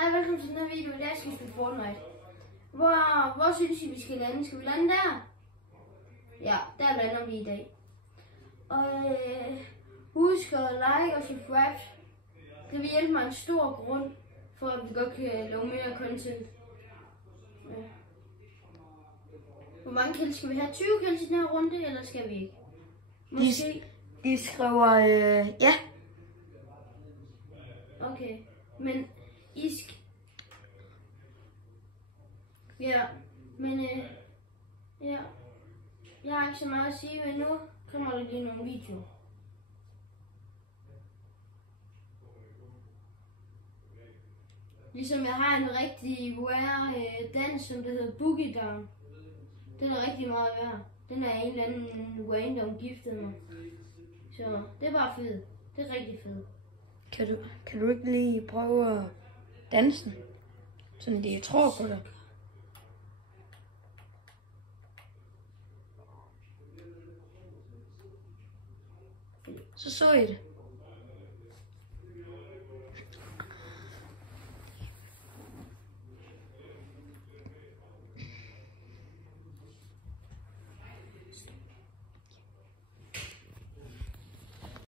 Hej, velkommen til den her video. I dag skal vi spille Fortnite. Hvor synes I, vi skal lande? Skal vi lande der? Ja, der lander vi i dag. Og husk at like og subscribe. Det vil hjælpe mig en stor grund, for at vi godt kan lave mere content. Ja. Hvor mange kills skal vi have? 20 kills i den her runde, eller skal vi ikke? Måske. De skriver ja. Okay, men I skal... Ja, men ja. Jeg har ikke så meget at sige, men nu kommer der lige nogle videoer. Ligesom jeg har en rigtig rare dans, som der hedder Boogie Down. Den er rigtig meget værd. Den er en eller anden random giftet mig. Så det er bare fedt. Det er rigtig fedt. Kan du ikke lige prøve at danse den? Sådan det jeg tror på dig. Så I det.